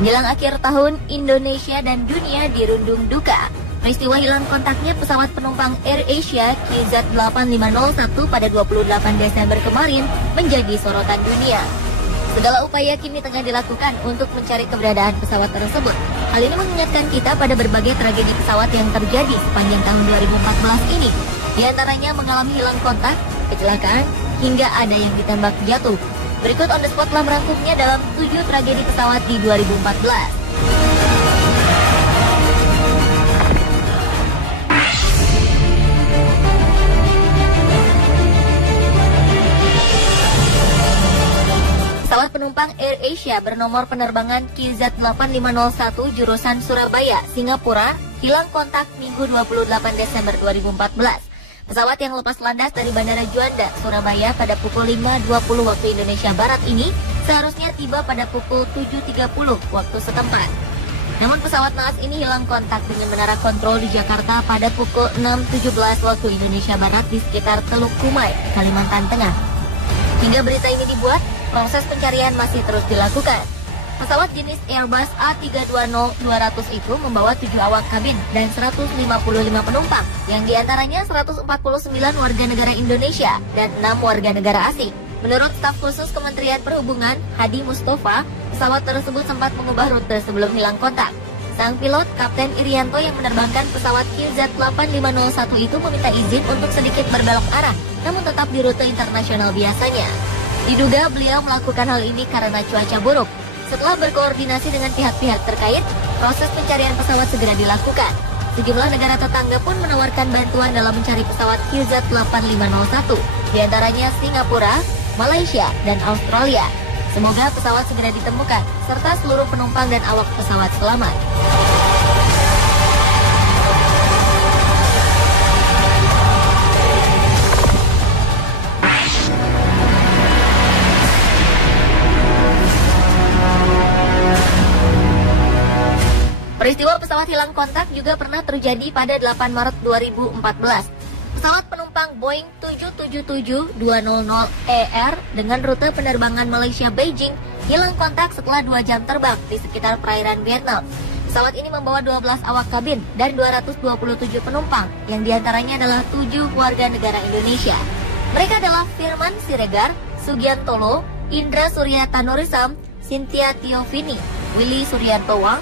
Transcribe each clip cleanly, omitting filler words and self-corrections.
Jelang akhir tahun, Indonesia dan dunia dirundung duka. Peristiwa hilang kontaknya pesawat penumpang AirAsia QZ8501 pada 28 Desember kemarin menjadi sorotan dunia. Segala upaya kini tengah dilakukan untuk mencari keberadaan pesawat tersebut. Hal ini mengingatkan kita pada berbagai tragedi pesawat yang terjadi sepanjang tahun 2014 ini. Di antaranya mengalami hilang kontak, kecelakaan, hingga ada yang ditembak jatuh. Berikut on the spot telah merangkumnya dalam 7 tragedi pesawat di 2014. Pesawat penumpang AirAsia bernomor penerbangan QZ8501 jurusan Surabaya, Singapura, hilang kontak Minggu 28 Desember 2014. Pesawat yang lepas landas dari Bandara Juanda, Surabaya pada pukul 5.20 waktu Indonesia Barat ini seharusnya tiba pada pukul 7.30 waktu setempat. Namun pesawat naas ini hilang kontak dengan menara kontrol di Jakarta pada pukul 6.17 waktu Indonesia Barat di sekitar Teluk Kumai, Kalimantan Tengah. Hingga berita ini dibuat, proses pencarian masih terus dilakukan. Pesawat jenis Airbus A320-200 itu membawa 7 awak kabin dan 155 penumpang, yang diantaranya 149 warga negara Indonesia dan 6 warga negara asing. Menurut staf khusus Kementerian Perhubungan, Hadi Mustafa, pesawat tersebut sempat mengubah rute sebelum hilang kontak. Sang pilot, Kapten Irianto yang menerbangkan pesawat QZ8501 itu meminta izin untuk sedikit berbelok arah, namun tetap di rute internasional biasanya. Diduga beliau melakukan hal ini karena cuaca buruk. Setelah berkoordinasi dengan pihak-pihak terkait, proses pencarian pesawat segera dilakukan. Sejumlah negara tetangga pun menawarkan bantuan dalam mencari pesawat QZ8501, diantaranya Singapura, Malaysia, dan Australia. Semoga pesawat segera ditemukan, serta seluruh penumpang dan awak pesawat selamat. Peristiwa pesawat hilang kontak juga pernah terjadi pada 8 Maret 2014. Pesawat penumpang Boeing 777-200ER dengan rute penerbangan Malaysia-Beijing hilang kontak setelah 2 jam terbang di sekitar perairan Vietnam. Pesawat ini membawa 12 awak kabin dan 227 penumpang, yang diantaranya adalah 7 warga negara Indonesia. Mereka adalah Firman Siregar, Sugiantolo, Indra Suryatanurisam, Cynthia Tiovini, Willy Suryantowang,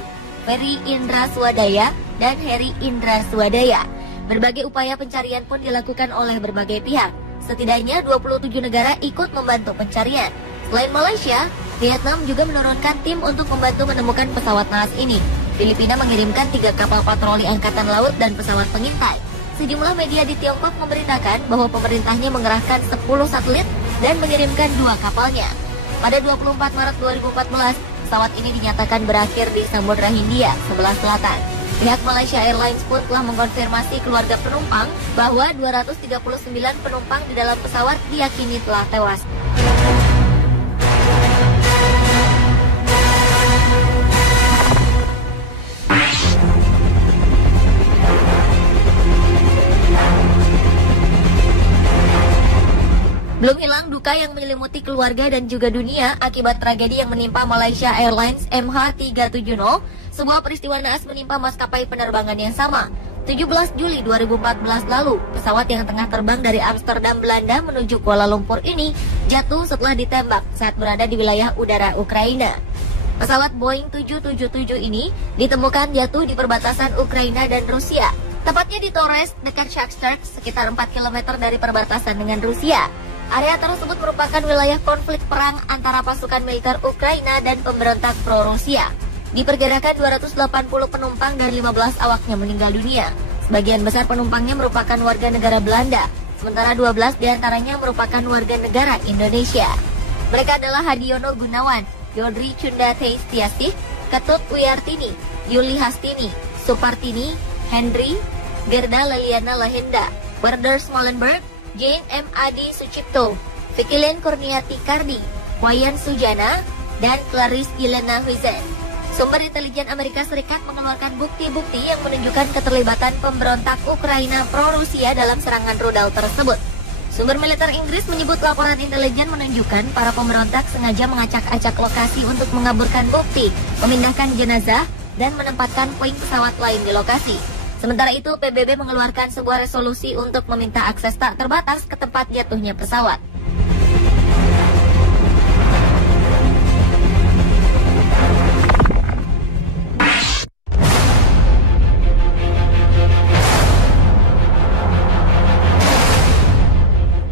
Ferry Indra Swadaya, dan Heri Indra Swadaya. Berbagai upaya pencarian pun dilakukan oleh berbagai pihak. Setidaknya 27 negara ikut membantu pencarian. Selain Malaysia, Vietnam juga menurunkan tim untuk membantu menemukan pesawat naas ini. Filipina mengirimkan 3 kapal patroli angkatan laut dan pesawat pengintai. Sejumlah media di Tiongkok memberitakan bahwa pemerintahnya mengerahkan 10 satelit dan mengirimkan 2 kapalnya. Pada 24 Maret 2014, pesawat ini dinyatakan berakhir di Samudra Hindia sebelah selatan. Pihak Malaysia Airlines pun telah mengkonfirmasi keluarga penumpang bahwa 239 penumpang di dalam pesawat diyakini telah tewas. Belum hilang duka yang menyelimuti keluarga dan juga dunia akibat tragedi yang menimpa Malaysia Airlines MH370, sebuah peristiwa naas menimpa maskapai penerbangan yang sama. 17 Juli 2014 lalu, pesawat yang tengah terbang dari Amsterdam, Belanda menuju Kuala Lumpur ini jatuh setelah ditembak saat berada di wilayah udara Ukraina. Pesawat Boeing 777 ini ditemukan jatuh di perbatasan Ukraina dan Rusia, tepatnya di Torres dekat Shakhtar, sekitar 4 km dari perbatasan dengan Rusia. Area tersebut merupakan wilayah konflik perang antara pasukan militer Ukraina dan pemberontak pro-Rusia. Diperkirakan 280 penumpang dan 15 awaknya meninggal dunia. Sebagian besar penumpangnya merupakan warga negara Belanda, sementara 12 diantaranya merupakan warga negara Indonesia. Mereka adalah Hadiono Gunawan, Yodri Cunda Teistiasih, Ketut Wiyartini, Yuli Hastini, Supartini, Henry, Gerda Leliana Lahenda, Werder Smolenberg, Jane M. Adi Sucipto, Vikilian Kurniati Kardi, Wayan Sujana, dan Clarice Yelena Huizen. Sumber intelijen Amerika Serikat mengeluarkan bukti-bukti yang menunjukkan keterlibatan pemberontak Ukraina pro-Rusia dalam serangan rudal tersebut. Sumber militer Inggris menyebut laporan intelijen menunjukkan para pemberontak sengaja mengacak-acak lokasi untuk mengaburkan bukti, memindahkan jenazah, dan menempatkan puing pesawat lain di lokasi. Sementara itu, PBB mengeluarkan sebuah resolusi untuk meminta akses tak terbatas ke tempat jatuhnya pesawat.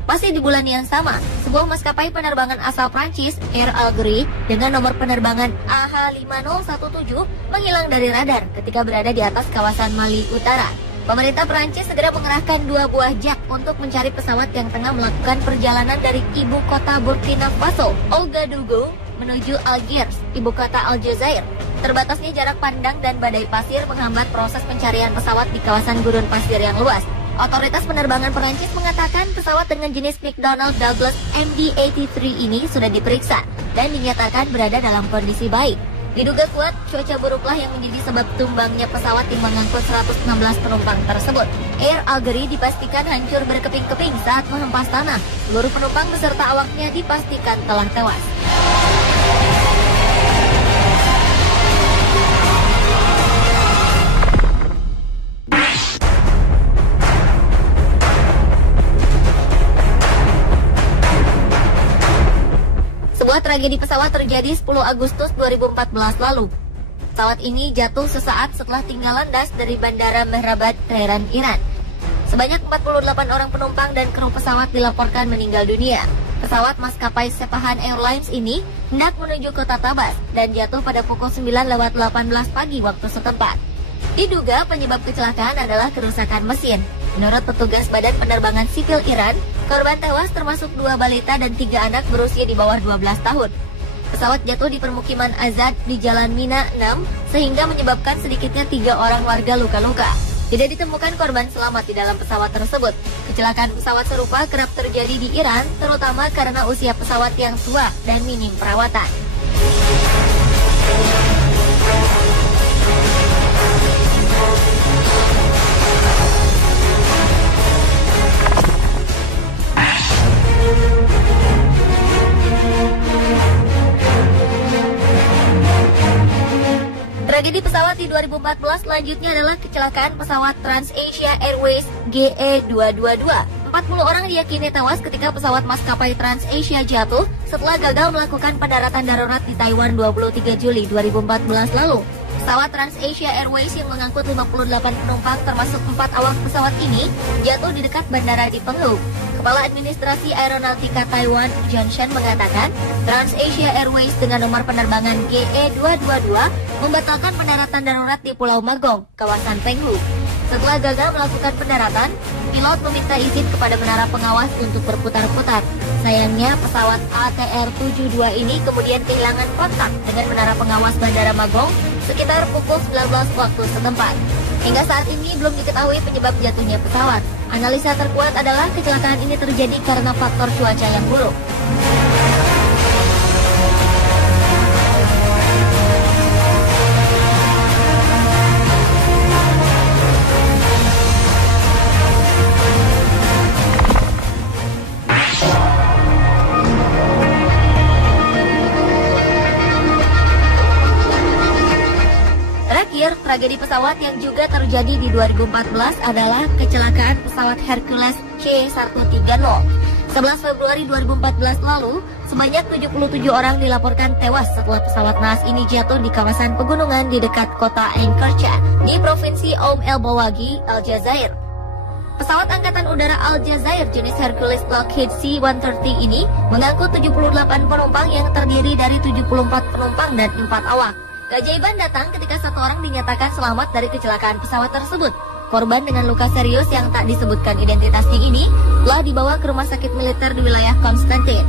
Masih di bulan yang sama, sebuah maskapai penerbangan asal Prancis, Air Algérie, dengan nomor penerbangan AH5017 menghilang dari radar ketika berada di atas kawasan Mali Utara. Pemerintah Prancis segera mengerahkan 2 buah jak untuk mencari pesawat yang tengah melakukan perjalanan dari ibu kota Burkina Faso, Ouagadougou, menuju Algiers, ibu kota Aljazair. Terbatasnya jarak pandang dan badai pasir menghambat proses pencarian pesawat di kawasan gurun pasir yang luas. Otoritas penerbangan Perancis mengatakan pesawat dengan jenis McDonnell Douglas MD-83 ini sudah diperiksa dan dinyatakan berada dalam kondisi baik. Diduga kuat, cuaca buruklah yang menjadi sebab tumbangnya pesawat yang mengangkut 116 penumpang tersebut. Air Algérie dipastikan hancur berkeping-keping saat menghempas tanah. Seluruh penumpang beserta awaknya dipastikan telah tewas. Sebuah tragedi pesawat terjadi 10 Agustus 2014 lalu. Pesawat ini jatuh sesaat setelah tinggal landas dari Bandara Mehrabad, Tehran, Iran. Sebanyak 48 orang penumpang dan kru pesawat dilaporkan meninggal dunia. Pesawat maskapai Sepahan Airlines ini hendak menuju kota Tabas dan jatuh pada pukul 9:18 pagi waktu setempat. Diduga penyebab kecelakaan adalah kerusakan mesin. Menurut petugas Badan Penerbangan Sipil Iran, korban tewas termasuk 2 balita dan 3 anak berusia di bawah 12 tahun. Pesawat jatuh di permukiman Azad di Jalan Mina 6 sehingga menyebabkan sedikitnya 3 orang warga luka-luka. Tidak ditemukan korban selamat di dalam pesawat tersebut. Kecelakaan pesawat serupa kerap terjadi di Iran, terutama karena usia pesawat yang tua dan minim perawatan. Tragedi pesawat di 2014 selanjutnya adalah kecelakaan pesawat TransAsia Airways GE222. 40 orang diyakini tewas ketika pesawat maskapai TransAsia jatuh setelah gagal melakukan pendaratan darurat di Taiwan 23 Juli 2014 lalu. Pesawat TransAsia Airways yang mengangkut 58 penumpang termasuk 4 awak pesawat ini jatuh di dekat bandara di Penghu. Kepala Administrasi Aeronautika Taiwan, Johnson, mengatakan TransAsia Airways dengan nomor penerbangan GE222 membatalkan pendaratan darurat di Pulau Magong, kawasan Penghu. Setelah gagal melakukan pendaratan, pilot meminta izin kepada menara pengawas untuk berputar-putar. Sayangnya, pesawat ATR-72 ini kemudian kehilangan kontak dengan menara pengawas Bandara Magong sekitar pukul 19 waktu setempat. Hingga saat ini belum diketahui penyebab jatuhnya pesawat. Analisa terkuat adalah kecelakaan ini terjadi karena faktor cuaca yang buruk. Tragedi pesawat yang juga terjadi di 2014 adalah kecelakaan pesawat Hercules C-130. 11 Februari 2014 lalu, sebanyak 77 orang dilaporkan tewas setelah pesawat naas ini jatuh di kawasan pegunungan di dekat kota Ankarcha di Provinsi El Bawagi, Aljazair. Pesawat Angkatan Udara Aljazair jenis Hercules Lockheed C-130 ini mengangkut 78 penumpang yang terdiri dari 74 penumpang dan 4 awak. Keajaiban datang ketika 1 orang dinyatakan selamat dari kecelakaan pesawat tersebut. Korban dengan luka serius yang tak disebutkan identitasnya ini telah dibawa ke rumah sakit militer di wilayah Konstantin.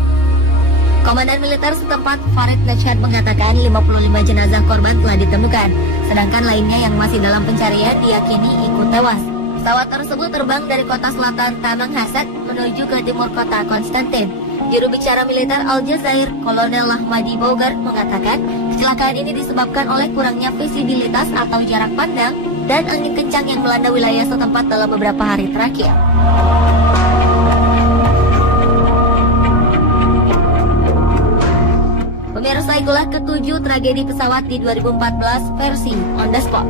Komandan militer setempat Farid Najad mengatakan 55 jenazah korban telah ditemukan, sedangkan lainnya yang masih dalam pencarian diyakini ikut tewas. Pesawat tersebut terbang dari kota selatan Tamang Hasad menuju ke timur kota Konstantin. Juru bicara militer Aljazair, Kolonel Lahmadi Bogart, mengatakan kecelakaan ini disebabkan oleh kurangnya visibilitas atau jarak pandang dan angin kencang yang melanda wilayah setempat dalam beberapa hari terakhir. Selesai itulah ketujuh tragedi pesawat di 2014 versi on the spot.